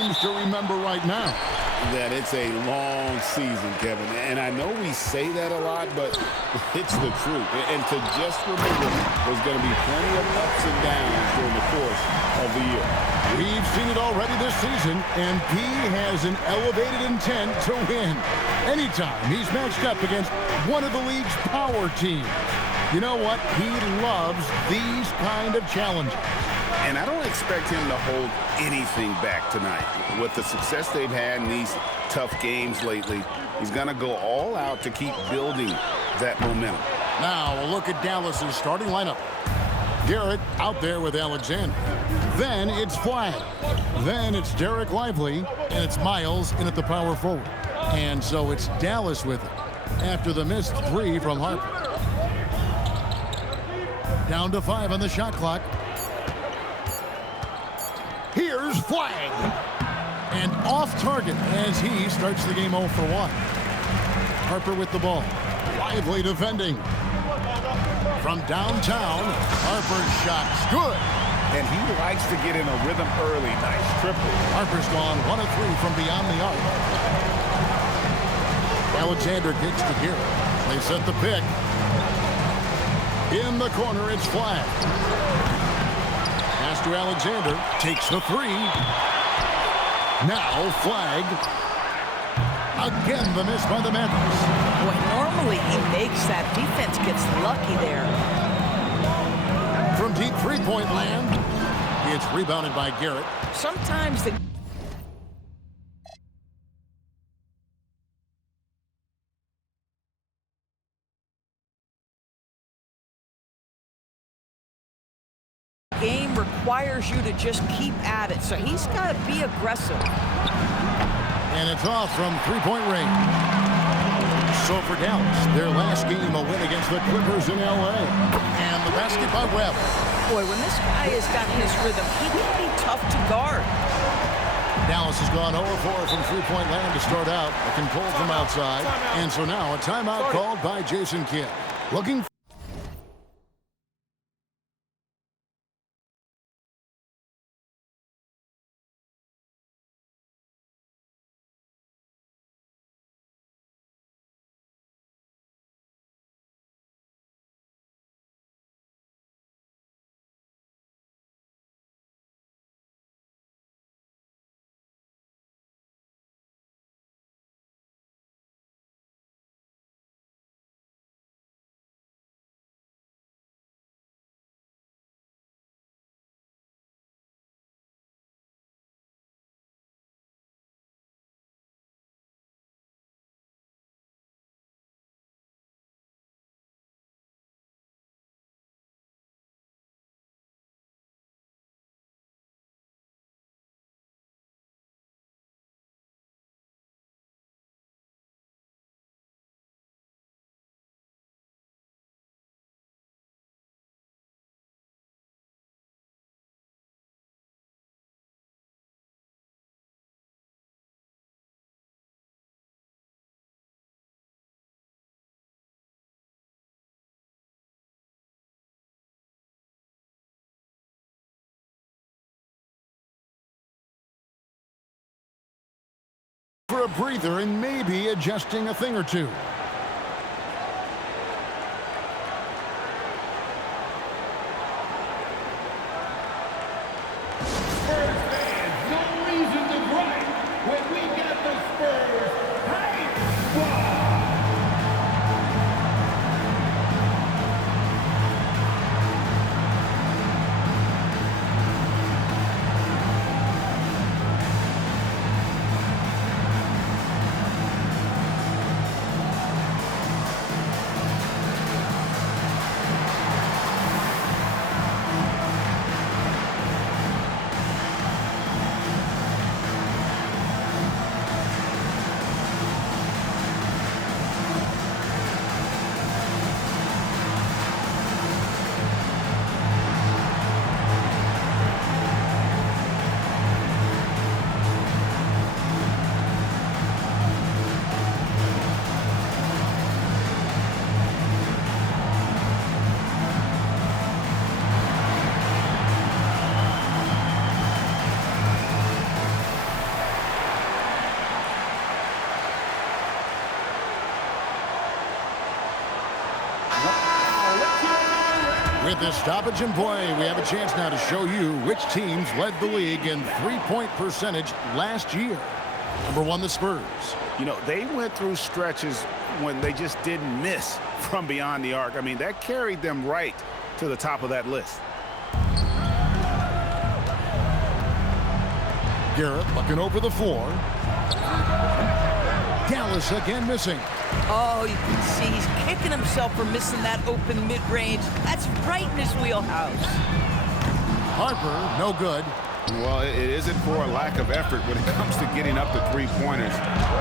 games to remember right now. That it's a long season, Kevin. And I know we say that a lot, but it's the truth. And to just remember, there's going to be plenty of ups and downs during the course of the year. We've seen it already this season, and he has an elevated intent to win. Anytime he's matched up against one of the league's power teams. You know what? He loves these kind of challenges. And I don't expect him to hold anything back tonight. With the success they've had in these tough games lately, he's going to go all out to keep building that momentum. Now, a look at Dallas's starting lineup. Garrett out there with Alexander. Then it's Flagg. Then it's Derek Lively, and it's Miles in at the power forward. And so it's Dallas with it after the missed 3 from Harper. Down to 5 on the shot clock. Here's Flagg. And off target as he starts the game 0 for 1. Harper with the ball. Lively defending. From downtown, Harper's shot's good. And he likes to get in a rhythm early. Nice triple. Harper's gone 1 of 3 from beyond the arc. Alexander kicks to Garrett. They set the pick. In the corner, it's Flagg. Pass to Alexander. Takes the 3. Now Flagg. Again, the miss by the Mavericks. Boy, normally he makes that. Defense gets lucky there. From deep three-point land, it's rebounded by Garrett. Sometimes the game requires you to just keep at it, so he's got to be aggressive. And it's off from three-point range. So for Dallas, their last game a win against the Clippers in L.A. And the basket by Webb. Boy, when this guy has got his rhythm, he can be tough to guard. Dallas has gone 0-4 from three-point land to start out. It can pull from outside. And so now a timeout called by Jason Kidd. Looking for a breather and maybe adjusting a thing or two. With this stoppage in play, we have a chance now to show you which teams led the league in three-point percentage last year. Number 1, the Spurs. You know, they went through stretches when they just didn't miss from beyond the arc. I mean, that carried them right to the top of that list. Garrett looking over the floor. Dallas again missing. Oh, you can see he's kicking himself for missing that open mid-range. That's right in his wheelhouse. Harper, no good. Well, it isn't for a lack of effort when it comes to getting up to three-pointers,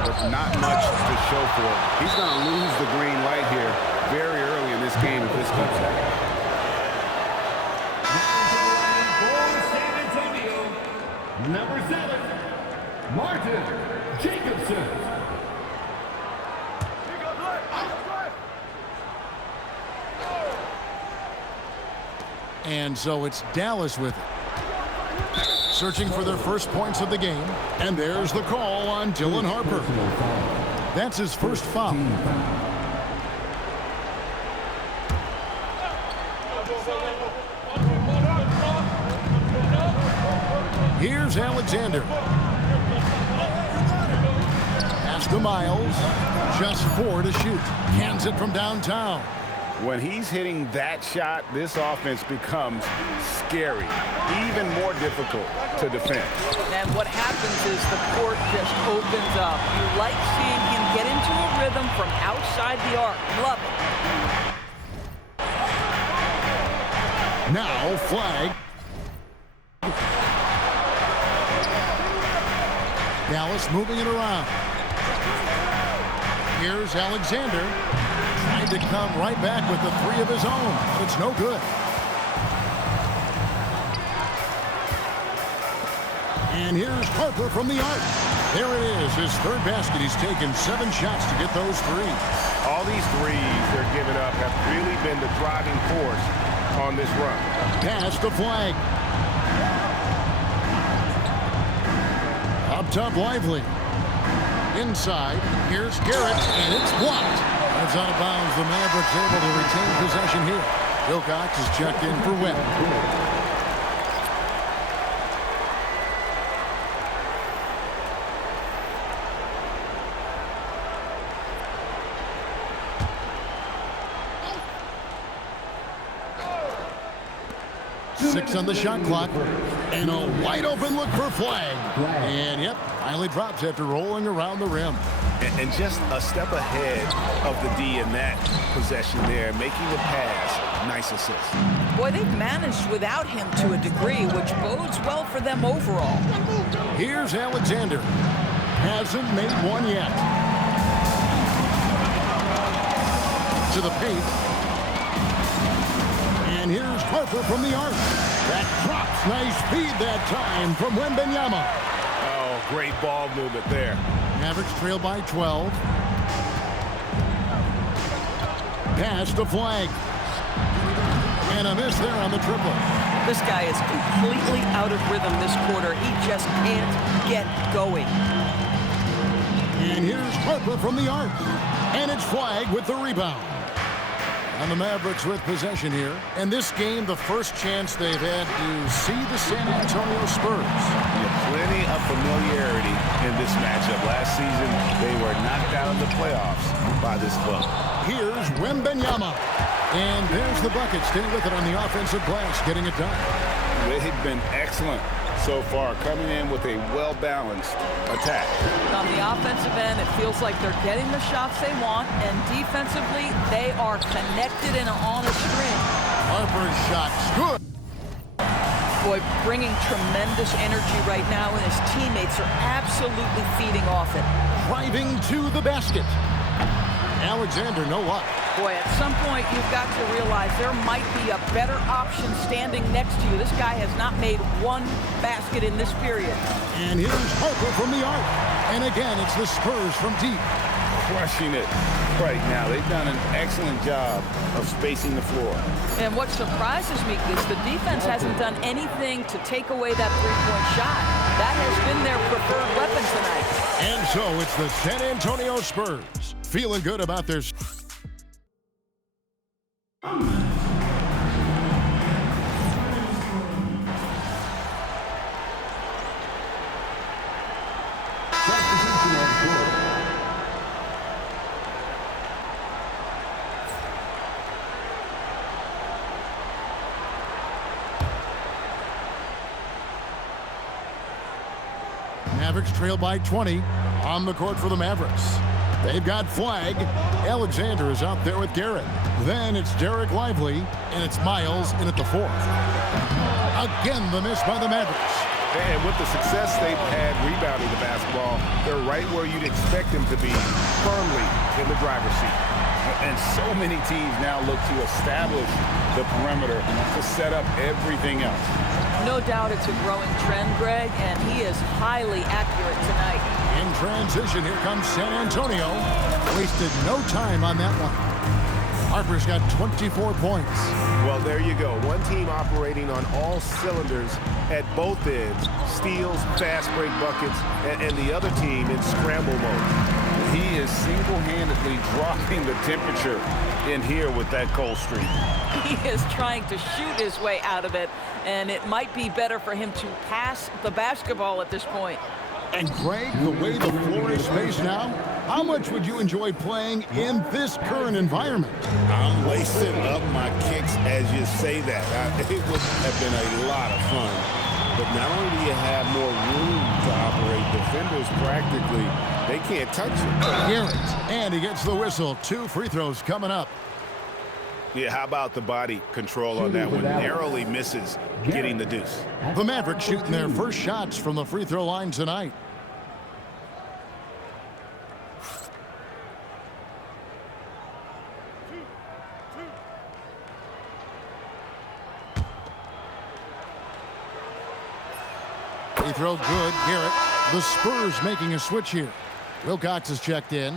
but not much to show for it. He's going to lose the green light here very early in this game if this comes out. San Antonio, number 7, Martin Jacobson. And so it's Dallas with it. Searching for their first points of the game. And there's the call on Dylan Harper. That's his first foul. Here's Alexander. Pass to Miles. Just 4 to shoot. Cans it from downtown. When he's hitting that shot, this offense becomes scary, even more difficult to defend. And what happens is the court just opens up. You like seeing him get into a rhythm from outside the arc. Love it. Now flag. Dallas moving it around. Here's Alexander. Trying to come right back with the 3 of his own. But it's no good. And here's Harper from the arc. There it is, his 3rd basket. He's taken 7 shots to get those 3. All these threes they're giving up have really been the driving force on this run. Pass the flag. Up top, Lively. Inside, here's Garrett, and it's blocked. That's out of bounds. The Mavericks able to retain possession here. Wilcox is checked in for Webb. 6 on the shot clock. And a wide open look for flag. And yep, finally drops after rolling around the rim. And just a step ahead of the D in that possession there, making the pass. Nice assist. Boy, they've managed without him to a degree, which bodes well for them overall. Here's Alexander. Hasn't made one yet. To the paint. And here's Harper from the arc. That drops. Nice speed that time from Wembanyama. Oh, great ball movement there. Mavericks trail by 12. Pass the flag. And a miss there on the triple. This guy is completely out of rhythm this quarter. He just can't get going. And here's Harper from the arc. And it's Flag with the rebound. And the Mavericks with possession here. And this game, the first chance they've had to see the San Antonio Spurs. Plenty of familiarity in this matchup. Last season, they were knocked out of the playoffs by this club. Here's Wembanyama. And there's the bucket. Stay with it on the offensive glass, getting it done. They've been excellent so far, coming in with a well-balanced attack. On the offensive end, it feels like they're getting the shots they want, and defensively, they are connected and on a string. Harper's shot's good. Boy, bringing tremendous energy right now, and his teammates are absolutely feeding off it. Driving to the basket. Alexander, no luck. Boy, at some point, you've got to realize there might be a better option standing next to you. This guy has not made one basket in this period. And here's Harper from the arc. And again, it's the Spurs from deep. Crushing it right now. They've done an excellent job of spacing the floor. And what surprises me is the defense hasn't done anything to take away that three-point shot. That has been their preferred weapon tonight. And so it's the San Antonio Spurs feeling good about their... Mavericks trail by 20 on the court for the Mavericks. They've got Flag. Alexander is out there with Garrett. Then it's Derek Lively, and it's Miles in at the fourth. Again, the miss by the Mavericks. And with the success they've had rebounding the basketball, they're right where you'd expect them to be, firmly in the driver's seat. And so many teams now look to establish the perimeter to set up everything else. No doubt it's a growing trend, Greg, and he is highly accurate tonight. In transition, here comes San Antonio. Wasted no time on that one. Harper's got 24 points. Well, there you go. One team operating on all cylinders at both ends. Steals, fast break buckets, and the other team in scramble mode. He is single-handedly dropping the temperature in here with that cold streak. He is trying to shoot his way out of it, and it might be better for him to pass the basketball at this point. And Greg, the way the floor is spaced now, how much would you enjoy playing in this current environment? I'm lacing up my kicks as you say that. It would have been a lot of fun. But not only do you have more room to operate, defenders practically, they can't touch it. Garrett, and he gets the whistle. 2 free throws coming up. Yeah, how about the body control on that one? Narrowly misses getting the deuce. The Mavericks shooting their first shots from the free throw line tonight. Free throw good, Garrett. The Spurs making a switch here. Wilcox is checked in.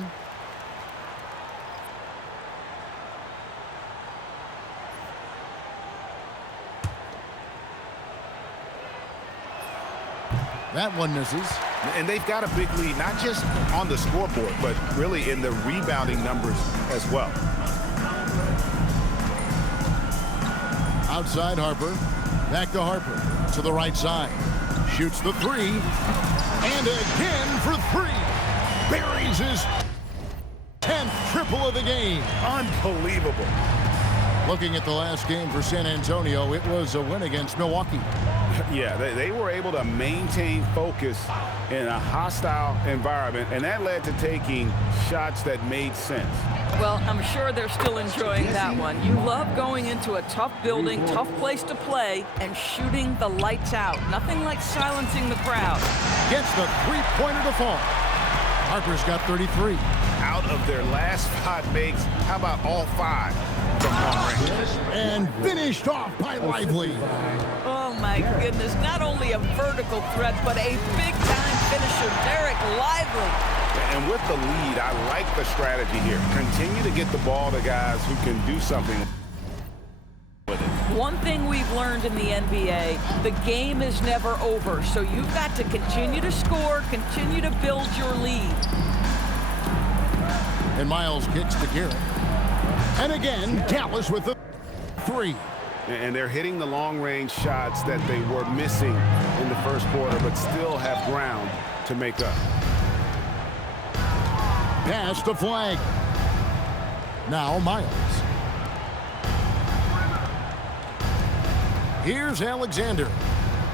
That one misses. And they've got a big lead, not just on the scoreboard, but really in the rebounding numbers as well. Outside Harper. Back to Harper. To the right side. Shoots the three. And again for three. Buries his 10th triple of the game. Unbelievable. Looking at the last game for San Antonio, it was a win against Milwaukee. Yeah, they were able to maintain focus in a hostile environment, and that led to taking shots that made sense. Well, I'm sure they're still enjoying that one. You love going into a tough building, tough place to play, and shooting the lights out. Nothing like silencing the crowd. Gets the three-pointer to fall. Harper's got 33. Out of their last 5 makes, how about all 5 from long range? And finished off by Lively. Oh, my goodness. Not only a vertical threat, but a big-time finisher, Derek Lively. And with the lead, I like the strategy here. Continue to get the ball to guys who can do something with it. One thing we've learned in the NBA, the game is never over. So you've got to continue to score, continue to build your lead. And Miles kicks to Garrett. And again, Dallas with the three. And they're hitting the long-range shots that they were missing in the first quarter, but still have ground to make up. Pass to Flag. Now Miles. Here's Alexander.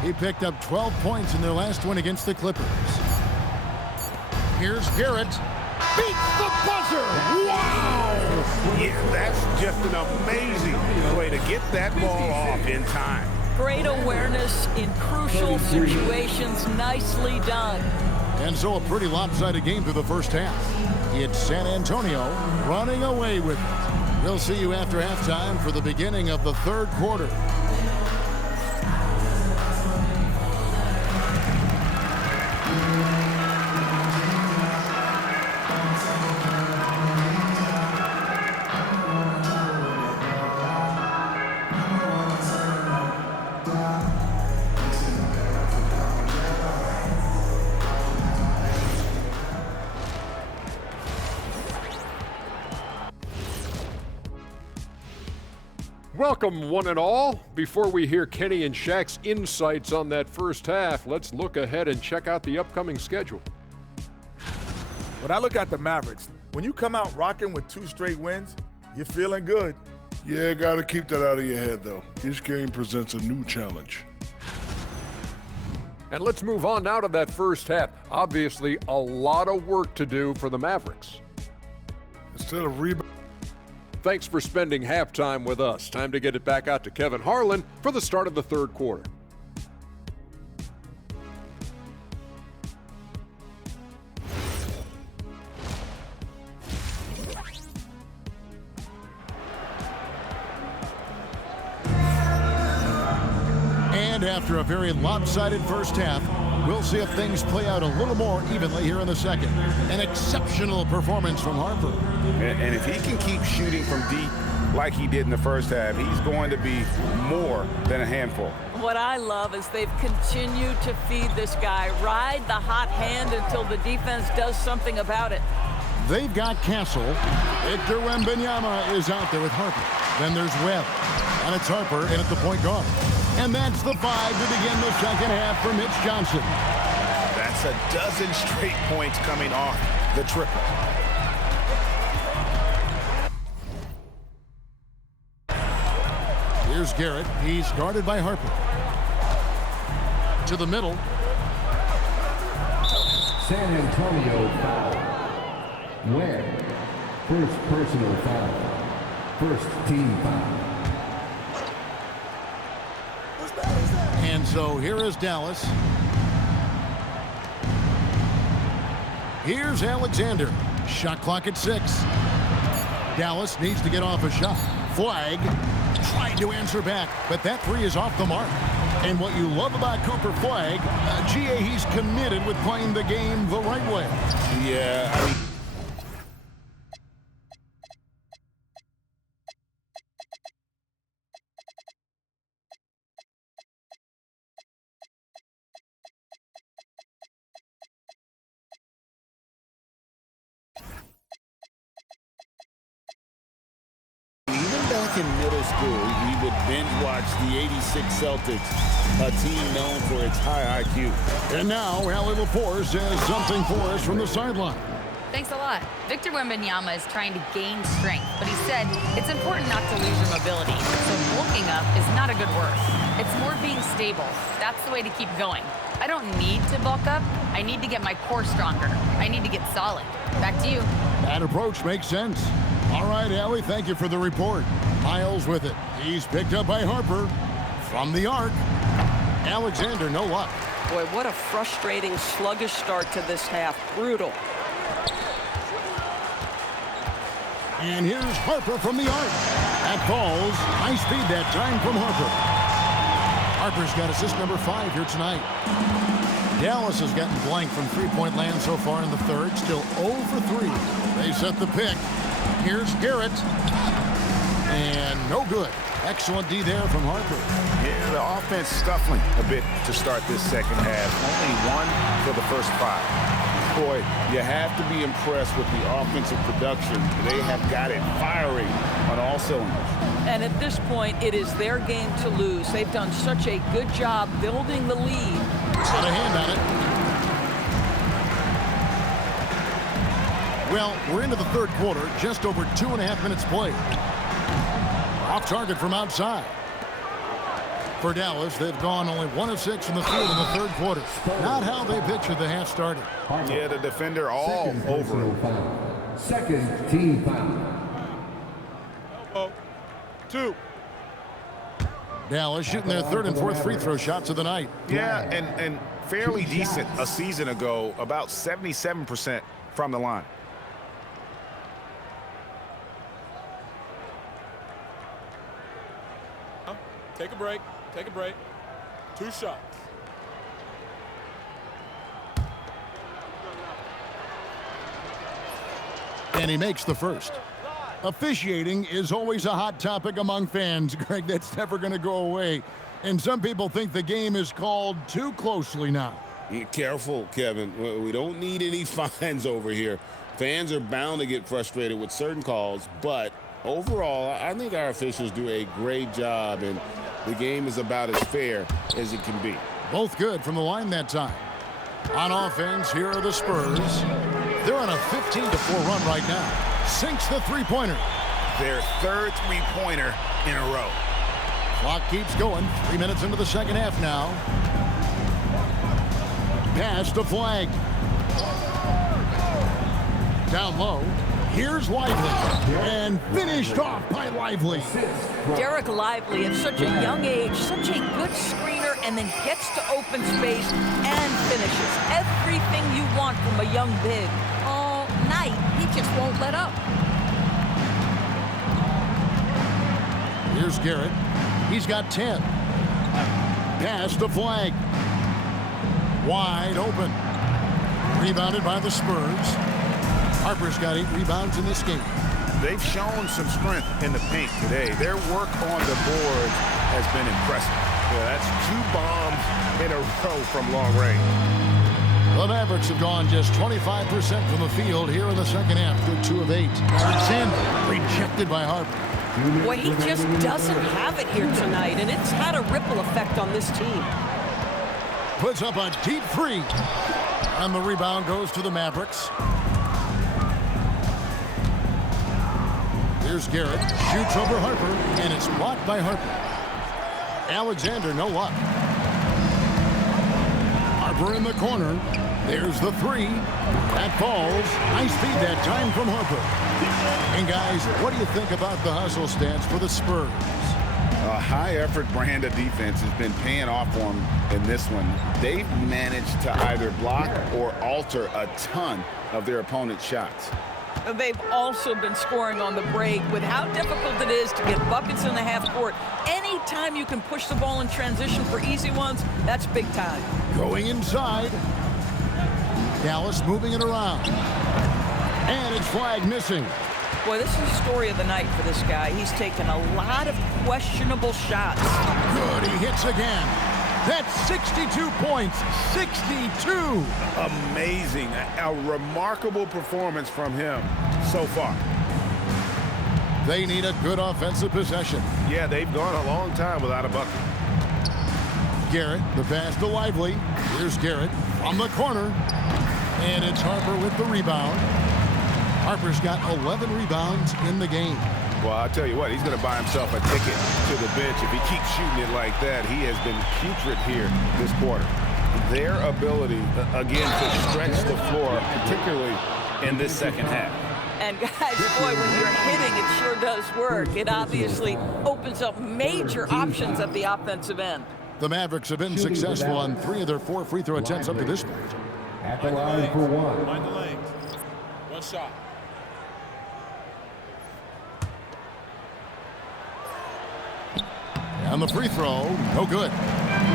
He picked up 12 points in their last win against the Clippers. Here's Garrett. Beats the buzzer! Wow! Yeah, that's just an amazing way to get that ball off in time. Great awareness in crucial situations. Nicely done. And so a pretty lopsided game through the first half. It's San Antonio running away with it. We'll see you after halftime for the beginning of the third quarter. Welcome, one and all. Before we hear Kenny and Shaq's insights on that first half, let's look ahead and check out the upcoming schedule. When I look at the Mavericks, when you come out rocking with 2 straight wins, you're feeling good. Yeah, got to keep that out of your head, though. Each game presents a new challenge. And let's move on now to that first half. Obviously, a lot of work to do for the Mavericks. Instead of rebound. Thanks for spending halftime with us. Time to get it back out to Kevin Harlan for the start of the third quarter. And after a very lopsided first half, we'll see if things play out a little more evenly here in the second. An exceptional performance from Harper. And if he can keep shooting from deep like he did in the first half, he's going to be more than a handful. What I love is they've continued to feed this guy, ride the hot hand until the defense does something about it. They've got Castle. Victor Wembanyama is out there with Harper. Then there's Webb. And it's Harper in at the point guard. And that's the 5 to begin the second half for Mitch Johnson. That's a dozen straight points coming off the triple. Here's Garrett. He's guarded by Harper. To the middle. San Antonio foul. Webb. First personal foul. First team foul. And so here is Dallas. Here's Alexander. Shot clock at 6. Dallas needs to get off a shot. Flag. Tried to answer back, but that 3 is off the mark. And what you love about Cooper Flag, GA, he's committed with playing the game the right way. Yeah, I mean, back in middle school, we would binge watch the '86 Celtics, a team known for its high IQ. And now, Allie LaForce has something for us from the sideline. Thanks a lot. Victor Wembanyama is trying to gain strength, but he said it's important not to lose your mobility. So bulking up is not a good word. It's more being stable. That's the way to keep going. I don't need to bulk up. I need to get my core stronger. I need to get solid. Back to you. That approach makes sense. All right, Allie, thank you for the report. Miles with it. He's picked up by Harper. From the arc, Alexander, no luck. Boy, what a frustrating, sluggish start to this half. Brutal. And here's Harper from the arc. That falls. High speed that time from Harper. Harper's got assist number 5 here tonight. Dallas has gotten blank from three-point land so far in the third. Still 0 for 3. They set the pick. Here's Garrett. And no good. Excellent D there from Harper. Yeah, the offense scuffling a bit to start this second half. Only 1 for the first 5. Boy, you have to be impressed with the offensive production. They have got it firing on all cylinders. And at this point, it is their game to lose. They've done such a good job building the lead. Got a hand on it. Well, we're into the third quarter, just over 2.5 minutes played. Off target from outside. For Dallas, they've gone only 1 of 6 in the field in the third quarter. Not how they pictured the half started. Yeah, the defender all over him. Second team foul. 2. Dallas shooting their third and fourth free throw shots of the night. Yeah, and fairly decent a season ago, about 77% from the line. Take a break. Take a break. 2 shots. And he makes the first. Officiating is always a hot topic among fans, Greg. That's never going to go away. And some people think the game is called too closely now. Be careful, Kevin. We don't need any fines over here. Fans are bound to get frustrated with certain calls, but overall, I think our officials do a great job, and the game is about as fair as it can be. Both good from the line that time. On offense, here are the Spurs. They're on a 15-4 run right now. Sinks the three-pointer. Their third three-pointer in a row. Clock keeps going. 3 minutes into the second half now. Pass to Flag. Down low. Here's Lively. And finished off by Lively. Derek Lively at such a young age, such a good screener, and then gets to open space and finishes. Everything you want from a young big. All night, he just won't let up. Here's Garrett. He's got 10. Pass to Flag. Wide open. Rebounded by the Spurs. Harper's got 8 rebounds in this game. They've shown some strength in the paint today. Their work on the boards has been impressive. Yeah, that's 2 bombs in a row from long range. The Mavericks have gone just 25% from the field here in the second half. They're 2 of 8. Alexander rejected by Harper. Boy, he just doesn't have it here tonight, and it's had a ripple effect on this team. Puts up a deep 3. And the rebound goes to the Mavericks. Here's Garrett. Shoots over Harper, and it's blocked by Harper. Alexander, no luck. Harper in the corner. There's the 3. That falls. High speed that time from Harper. And guys, what do you think about the hustle stance for the Spurs? A high-effort brand of defense has been paying off for them in this one. They've managed to either block or alter a ton of their opponent's shots. They've also been scoring on the break. With how difficult it is to get buckets in the half court, anytime you can push the ball in transition for easy ones, that's big time. Going inside. Dallas moving it around. And it's Flag missing. Boy, this is the story of the night for this guy. He's taken a lot of questionable shots. Good, he hits again. That's 62 points, 62. Amazing. A remarkable performance from him so far. They need a good offensive possession. Yeah, they've gone a long time without a bucket. Garrett, the pass to Lively. Here's Garrett from the corner. And it's Harper with the rebound. Harper's got 11 rebounds in the game. Well, I'll tell you what, he's going to buy himself a ticket to the bench. If he keeps shooting it like that, he has been putrid here this quarter. Their ability, again, to stretch the floor, particularly in this second half. And guys, boy, when you're hitting, it sure does work. It obviously opens up major options at the offensive end. The Mavericks have been successful on 3 of their 4 free throw attempts up to this point. At the line for 1. Mind the legs. One shot. And the free throw, no good.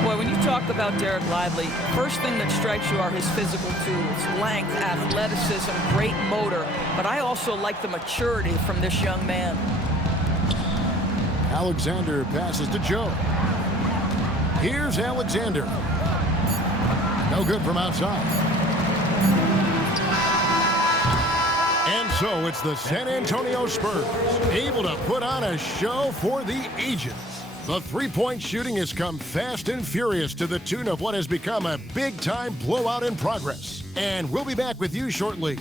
Boy, when you talk about Derek Lively, first thing that strikes you are his physical tools, length, athleticism, great motor. But I also like the maturity from this young man. Alexander passes to Joe. Here's Alexander. No good from outside. And so it's the San Antonio Spurs, able to put on a show for the ages. The three-point shooting has come fast and furious to the tune of what has become a big-time blowout in progress. And we'll be back with you shortly.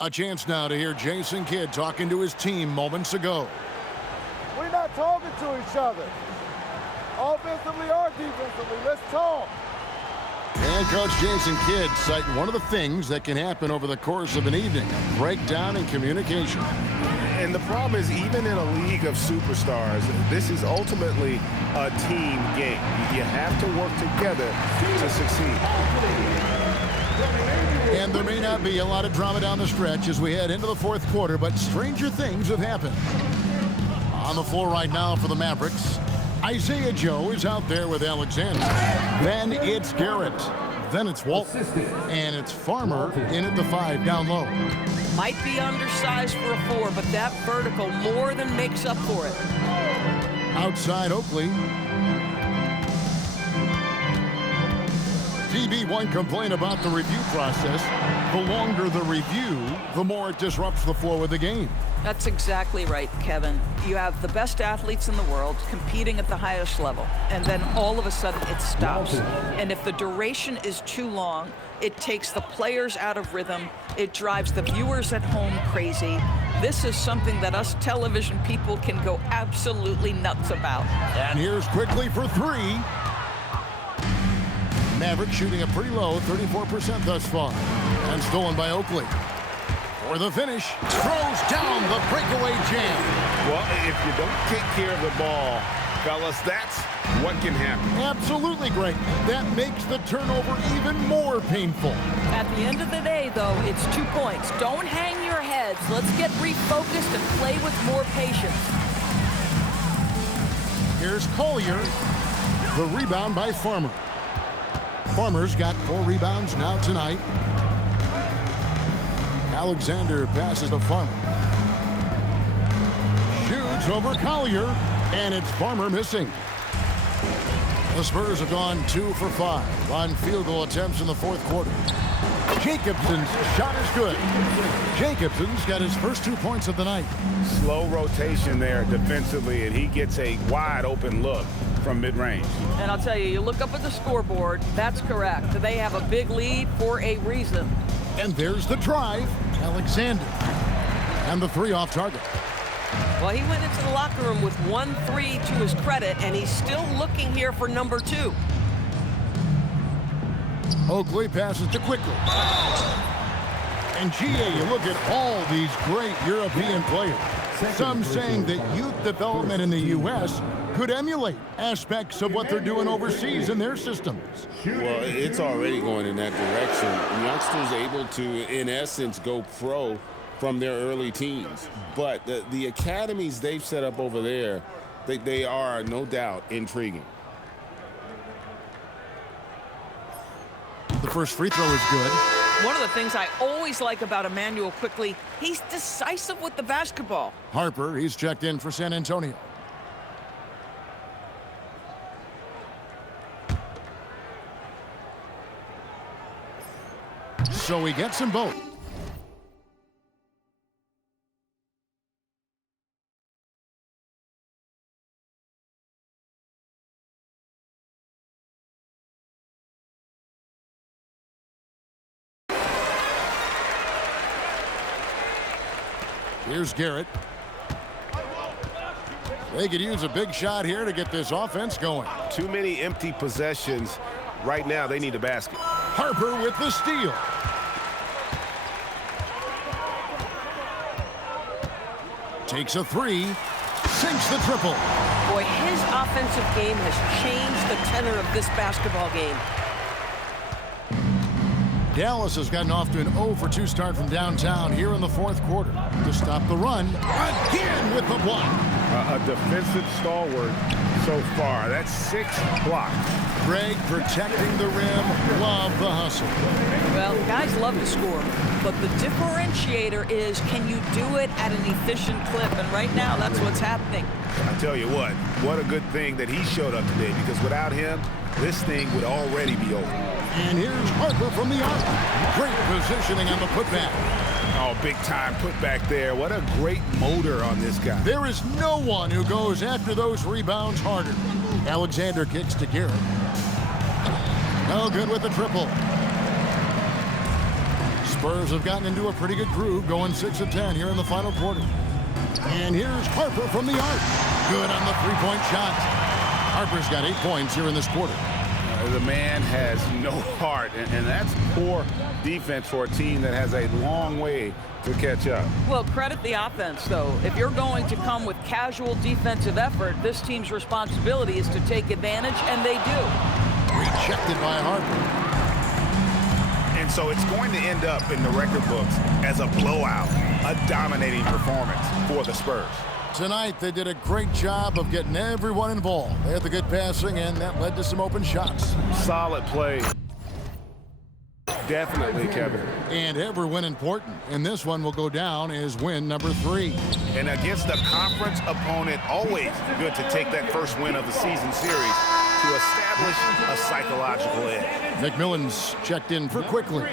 A chance now to hear Jason Kidd talking to his team moments ago. We're not talking to each other. Offensively or defensively, let's talk. And Coach Jason Kidd citing one of the things that can happen over the course of an evening, breakdown in communication. And the problem is, even in a league of superstars, this is ultimately a team game. You have to work together to succeed. And there may not be a lot of drama down the stretch as we head into the fourth quarter, but stranger things have happened. On the floor right now for the Mavericks, Isaiah Joe is out there with Alexander. Then it's Garrett. Then it's Walton. And it's Farmer in at the 5 down low. Might be undersized for a 4, but that vertical more than makes up for it. Outside Oakley. TB Maybe one complaint about the review process: the longer the review, the more it disrupts the flow of the game. That's exactly right, Kevin. You have the best athletes in the world competing at the highest level, and then all of a sudden it stops. And if the duration is too long, it takes the players out of rhythm. It drives the viewers at home crazy. This is something that us television people can go absolutely nuts about. And here's quickly for three. Maverick shooting a pretty low, 34% thus far. And stolen by Oakley. For the finish, throws down the breakaway jam. Well, if you don't take care of the ball, fellas, that's what can happen. Absolutely great. That makes the turnover even more painful. At the end of the day, though, it's 2 points. Don't hang your heads. Let's get refocused and play with more patience. Here's Collier. The rebound by Farmer. Farmer's got 4 rebounds now tonight. Alexander passes to Farmer. Shoots over Collier, and it's Farmer missing. The Spurs have gone 2 for 5 on field goal attempts in the fourth quarter. Jacobson's shot is good. Jacobson's got his first 2 points of the night. Slow rotation there defensively, and he gets a wide open look from mid-range. And I'll tell you, you look up at the scoreboard, that's correct. They have a big lead for a reason. And there's the drive. Alexander. And the 3 off target. Well, he went into the locker room with 1 3 to his credit, and he's still looking here for number 2. Oakley passes to Quickly. And GA, you look at all these great European players. Some saying that youth development in the U.S. could emulate aspects of what they're doing overseas in their systems. Well, it's already going in that direction. Youngsters able to, in essence, go pro from their early teens. But the academies they've set up over there, they are, no doubt, intriguing. The first free throw is good. One of the things I always like about Emmanuel Quickly, he's decisive with the basketball. Harper, he's checked in for San Antonio. So he gets them both. Here's Garrett. They could use a big shot here to get this offense going. Too many empty possessions. Right now, they need a basket. Harper with the steal. Takes a 3. Sinks the triple. Boy, his offensive game has changed the tenor of this basketball game. Dallas has gotten off to an 0 for 2 start from downtown here in the fourth quarter. To stop the run, again with the block. A defensive stalwart so far. That's 6 blocks. Greg protecting the rim. Love the hustle. Well, guys love to score, but the differentiator is, can you do it at an efficient clip? And right now, that's what's happening. I tell you what a good thing that he showed up today, because without him, this thing would already be over. And here's Harper from the arc. Great positioning on the putback. Oh, big time putback there. What a great motor on this guy. There is no one who goes after those rebounds harder. Alexander kicks to Garrett. No good with the triple. Spurs have gotten into a pretty good groove, going 6 of 10 here in the final quarter. And here's Harper from the arc. Good on the 3-point shot. Harper's got 8 points here in this quarter. The man has no heart, and that's poor defense for a team that has a long way to catch up. Well, credit the offense, though. If you're going to come with casual defensive effort, this team's responsibility is to take advantage, and they do. Rejected by Harper. And so it's going to end up in the record books as a blowout, a dominating performance for the Spurs. Tonight, they did a great job of getting everyone involved. They had the good passing, and that led to some open shots. Solid play. Definitely, Kevin. And every win important. And this one will go down as win number 3. And against a conference opponent, always good to take that first win of the season series. to establish a psychological edge. McMillan's checked in for quickly.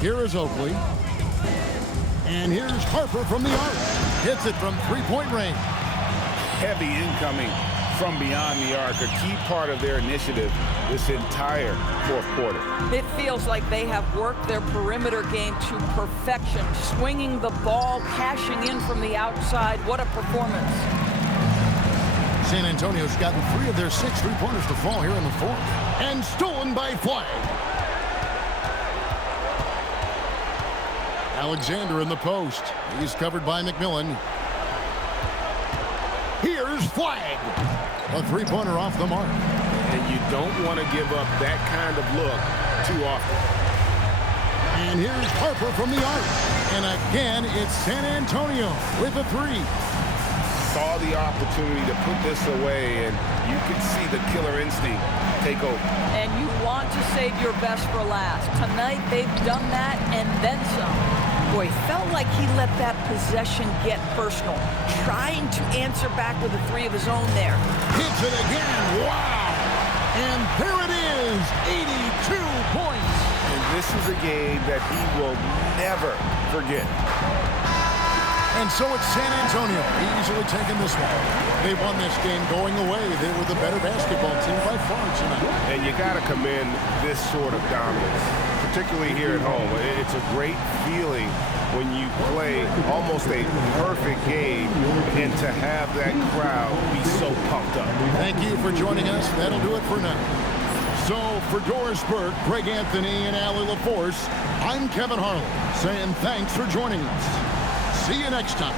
Here is Oakley. And here's Harper from the arc. Hits it from three-point range. Heavy incoming from beyond the arc, a key part of their initiative this entire fourth quarter. It feels like they have worked their perimeter game to perfection, swinging the ball, cashing in from the outside. What a performance. San Antonio's gotten 3 of their 6 three-pointers to fall here in the fourth. And stolen by Flag. Alexander in the post. He's covered by McMillan. Here's Flag. A three-pointer off the mark. And you don't want to give up that kind of look too often. And here's Harper from the arc. And again, it's San Antonio with a 3. Saw the opportunity to put this away, and you can see the killer instinct take over. And you want to save your best for last. Tonight, they've done that and then some. Boy, felt like he let that possession get personal, trying to answer back with a 3 of his own there. Hits it again. Wow. And there it is, 82 points. And this is a game that he will never forget. And so it's San Antonio easily taking this one. They won this game going away. They were the better basketball team by far tonight. And you got to commend this sort of dominance, particularly here at home. It's a great feeling when you play almost a perfect game and to have that crowd be so pumped up. Thank you for joining us. That'll do it for now. So for Doris Burke, Greg Anthony, and Allie LaForce, I'm Kevin Harlan saying thanks for joining us. See you next time.